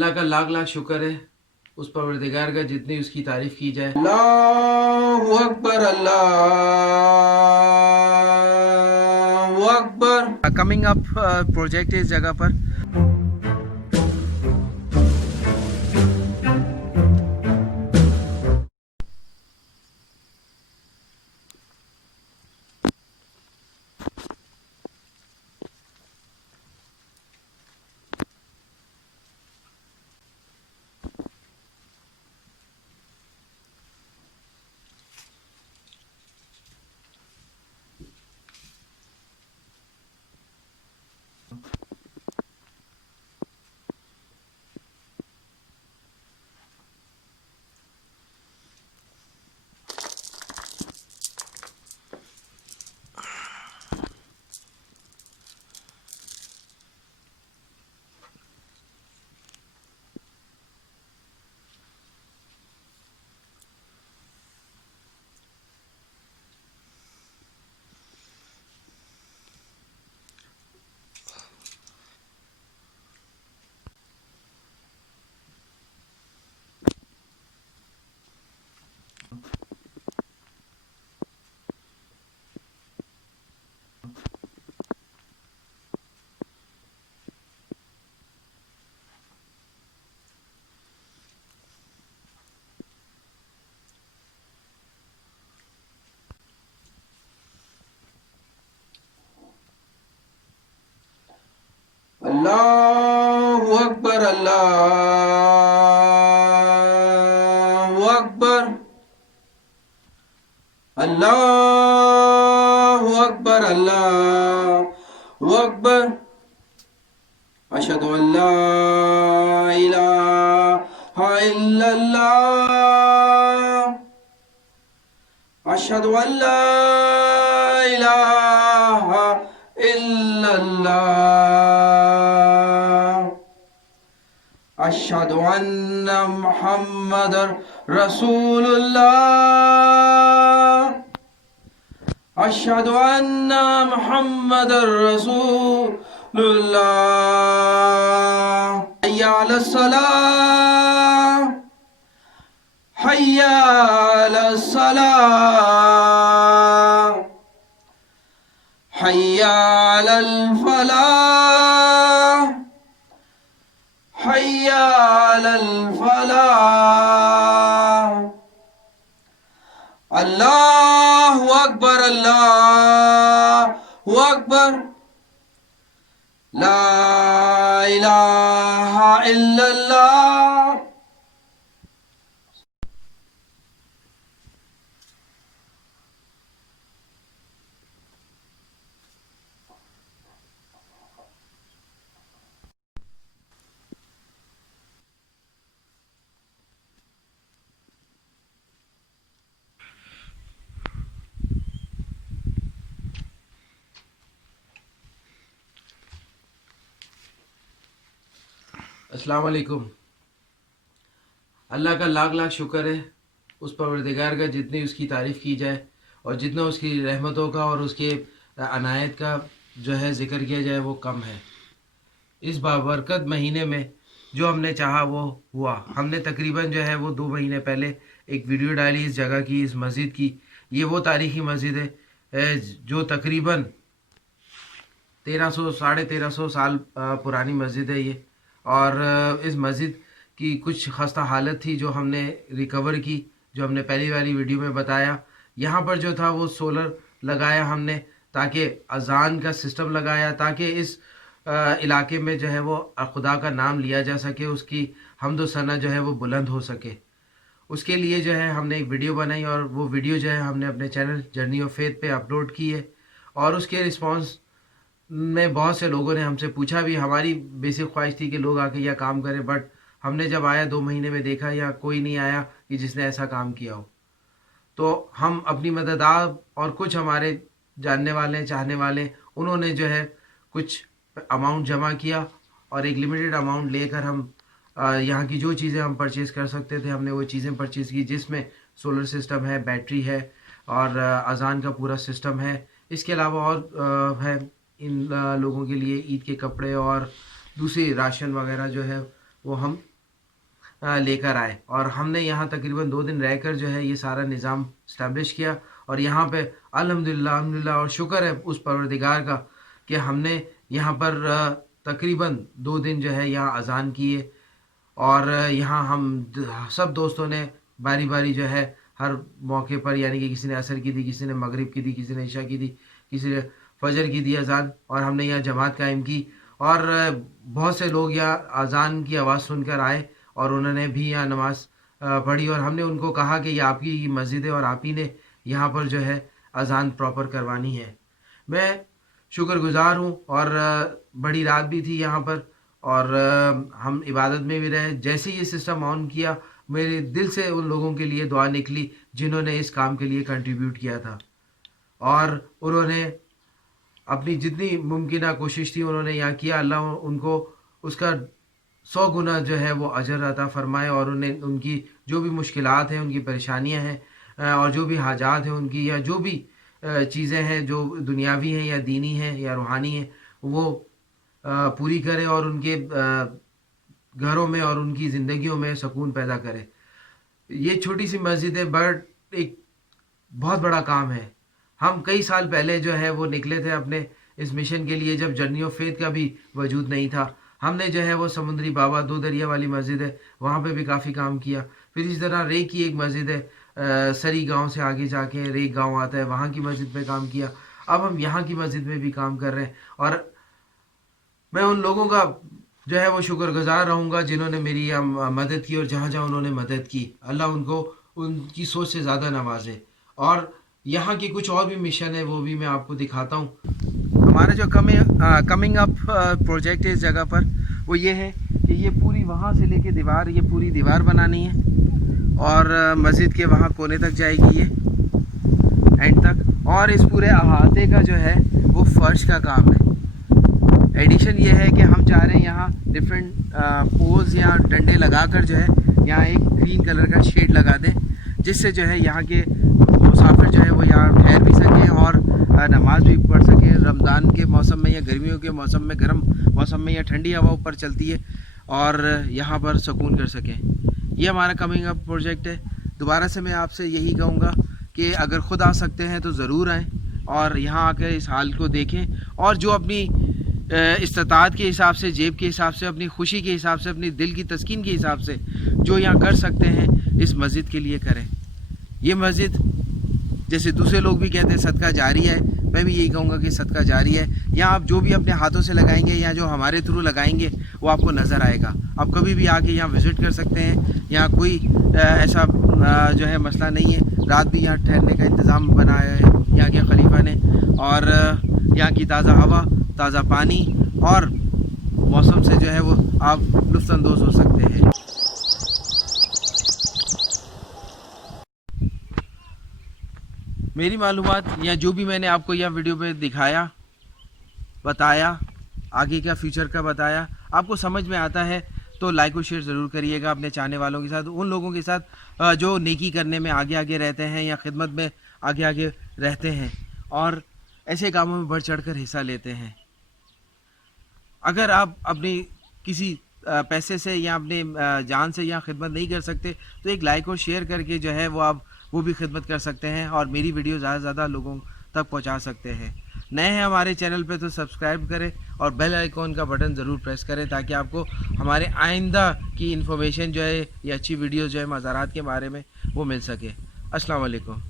اللہ کا لاکھ لاکھ شکر ہے اس پروردگار کا جتنی اس کی تعریف کی جائے. اللہ اکبر اللہ اکبر. کمنگ اپ پروجیکٹ ہے اس جگہ پر. اللہ اکبر اللہ اکبر. اللہ اکبر اللہ اکبر. اشہد ان لا الہ الا اللہ. اشہد ان لا الہ الا اللہ. اشہد ان محمد رسول اللہ. اشہد ان محمد رسول اللہ. حی علی الصلاۃ. حی علی الصلاۃ. حی علی الفلاح. حی علی الفلاح. اللہ اکبر اللہ اکبر. لا الہ الا اللہ. السلام علیکم. اللہ کا لاکھ لاکھ شکر ہے اس پروردگار کا جتنی اس کی تعریف کی جائے اور جتنا اس کی رحمتوں کا اور اس کے عنایت کا جو ہے ذکر کیا جائے وہ کم ہے. اس بابرکت مہینے میں جو ہم نے چاہا وہ ہوا. ہم نے تقریباً جو ہے وہ 2 مہینے پہلے ایک ویڈیو ڈالی اس جگہ کی، اس مسجد کی. یہ وہ تاریخی مسجد ہے جو تقریباً 1300 سال پرانی مسجد ہے یہ. اور اس مسجد کی کچھ خستہ حالت تھی جو ہم نے ریکور کی، جو ہم نے پہلی والی ویڈیو میں بتایا. یہاں پر جو تھا وہ سولر لگایا ہم نے، تاکہ اذان کا سسٹم لگایا تاکہ اس علاقے میں جو ہے وہ خدا کا نام لیا جا سکے، اس کی حمد و ثنا جو ہے وہ بلند ہو سکے. اس کے لیے جو ہے ہم نے ایک ویڈیو بنائی اور وہ ویڈیو جو ہے ہم نے اپنے چینل جرنی آف فیتھ پہ اپلوڈ کی ہے. اور اس کے رسپانس میں بہت سے لوگوں نے ہم سے پوچھا بھی. ہماری بیسک خواہش تھی کہ لوگ آ کے یہ کام کریں، بٹ ہم نے جب آیا 2 مہینے میں دیکھا یا کوئی نہیں آیا کہ جس نے ایسا کام کیا ہو. تو ہم اپنی مدد اور کچھ ہمارے جاننے والے چاہنے والے انہوں نے جو ہے کچھ اماؤنٹ جمع کیا اور ایک لمیٹڈ اماؤنٹ لے کر ہم یہاں کی جو چیزیں ہم پرچیز کر سکتے تھے ہم نے وہ چیزیں پرچیز کی، جس میں سولر سسٹم ہے، بیٹری ہے اور اذان کا پورا سسٹم ہے. اس کے علاوہ اور ہے ان لوگوں کے لیے عید کے کپڑے اور دوسری راشن وغیرہ جو ہے وہ ہم लेकर आए और हमने यहाँ तकरीबन 2 दिन रहकर जो है ये सारा निज़ाम इस्टेब्लिश किया। और यहाँ पे अल्हम्दुलिल्लाह और शुक्र है उस परवरदिगार का कि हमने यहाँ पर तकरीबन 2 दिन जो है यहाँ अज़ान किए और यहाँ हम सब दोस्तों ने बारी बारी जो है हर मौके पर, यानी कि किसी ने असर की दी, किसी ने मगरिब की दी, किसी ने इशा की दी, किसी ने फजर की दी अज़ान, और हमने यहाँ जमात कायम की। और बहुत से लोग यहाँ अज़ान की आवाज़ सुनकर आए और उन्होंने भी यहाँ नमाज़ पढ़ी और हमने उनको कहा कि ये आपकी मस्जिद है और आप ही ने यहाँ पर जो है अज़ान प्रॉपर करवानी है। मैं शुक्रगुज़ार हूँ और बड़ी रात भी थी यहाँ पर और हम इबादत में भी रहे। जैसे ये सिस्टम ऑन किया मेरे दिल से उन लोगों के लिए दुआ निकली जिन्होंने इस काम के लिए कंट्रीब्यूट किया था और उन्होंने अपनी जितनी मुमकिन कोशिश थी उन्होंने यहाँ किया। अल्लाह उनको उसका 100 गुना जो है वो अजर अता फरमाए और उन्हें उनकी जो भी मुश्किलात हैं, उनकी परेशानियां हैं और जो भी हाजात हैं उनकी, या जो भी चीज़ें हैं जो दुनियावी हैं या दीनी हैं या रूहानी हैं, वो पूरी करे और उनके घरों में और उनकी ज़िंदगियों में सुकून पैदा करे। ये छोटी सी मस्जिद है बट एक बहुत बड़ा काम है। हम कई साल पहले जो है वो निकले थे अपने इस मिशन के लिए जब जर्नी ऑफ फेथ का भी वजूद नहीं था। हमने जो है वो समुंदरी बाबा 2 दरिया वाली मस्जिद है वहाँ पे भी काफ़ी काम किया। फिर इस तरह रेक की एक मस्जिद है सरी गांव से आगे जाके रेक गांव आता है, वहाँ की मस्जिद पे काम किया। अब हम यहाँ की मस्जिद में भी काम कर रहे हैं और मैं उन लोगों का जो है वो शुक्रगुजार रहूँगा जिन्होंने मेरी यहाँ मदद की और जहाँ जहाँ उन्होंने मदद की अल्लाह उनको उनकी सोच से ज़्यादा नवाजे। और यहाँ की कुछ और भी मिशन है वो भी मैं आपको दिखाता हूँ। हमारा जो कमिंग अप प्रोजेक्ट है इस जगह पर वो ये है कि ये पूरी वहाँ से लेके दीवार, ये पूरी दीवार बनानी है और मस्जिद के वहाँ कोने तक जाएगी ये एंड तक, और इस पूरे अहाते का जो है वो फर्श का काम है। एडिशन ये है कि हम चाह रहे हैं यहाँ डिफरेंट पोल्स या डंडे लगाकर जो है यहाँ एक ग्रीन कलर का शेड लगा दें जिससे जो है यहाँ के मुसाफिर जो है वो यहाँ ठहर भी सकें और नमाज भी पढ़ सकें। रमज़ान के मौसम में या गर्मियों के मौसम में, गर्म मौसम में या ठंडी हवा ऊपर चलती है और यहाँ पर सुकून कर सकें। ये हमारा कमिंग अप प्रोजेक्ट है। दोबारा से मैं आपसे यही कहूँगा कि अगर ख़ुद आ सकते हैं तो ज़रूर आएँ और यहाँ आकर इस हाल को देखें और जो अपनी इस्तात के हिसाब से, जेब के हिसाब से, अपनी खुशी के हिसाब से, अपनी दिल की तस्कीन के हिसाब से जो यहाँ कर सकते हैं इस मस्जिद के लिए करें। ये मस्जिद जैसे दूसरे लोग भी कहते हैं सदका जारी है, मैं भी यही कहूँगा कि सदका जारी है। यहाँ आप जो भी अपने हाथों से लगाएंगे या जो हमारे थ्रू लगाएंगे वो आपको नज़र आएगा। आप कभी भी आके यहाँ विज़िट कर सकते हैं। यहाँ कोई ऐसा जो है मसला नहीं है। रात भी यहाँ ठहरने का इंतज़ाम बनाया है यहाँ के खलीफा ने और यहाँ की ताज़ा हवा, ताज़ा पानी और मौसम से जो है वो आप लुत्फ़अंदोज़ हो सकते हैं। मेरी मालूमात या जो भी मैंने आपको यह वीडियो पे दिखाया, बताया, आगे का फ्यूचर का बताया, आपको समझ में आता है तो लाइक और शेयर ज़रूर करिएगा अपने चाहने वालों के साथ, उन लोगों के साथ जो नेकी करने में आगे आगे रहते हैं या खिदमत में आगे आगे रहते हैं और ऐसे कामों में बढ़ चढ़ कर हिस्सा लेते हैं। अगर आप अपनी किसी पैसे से या अपने जान से यहाँ खिदमत नहीं कर सकते तो एक लाइक और शेयर करके जो है वो भी खिदमत कर सकते हैं और मेरी वीडियो ज़्यादा से ज़्यादा लोगों तक पहुँचा सकते हैं। नए हैं हमारे चैनल पे तो सब्सक्राइब करें और बेल आइकॉन का बटन ज़रूर प्रेस करें ताकि आपको हमारे आइंदा की इन्फॉर्मेशन जो है या अच्छी वीडियोज़ जो है मज़ारात के बारे में वो मिल सके। अस्सलाम वालेकुम।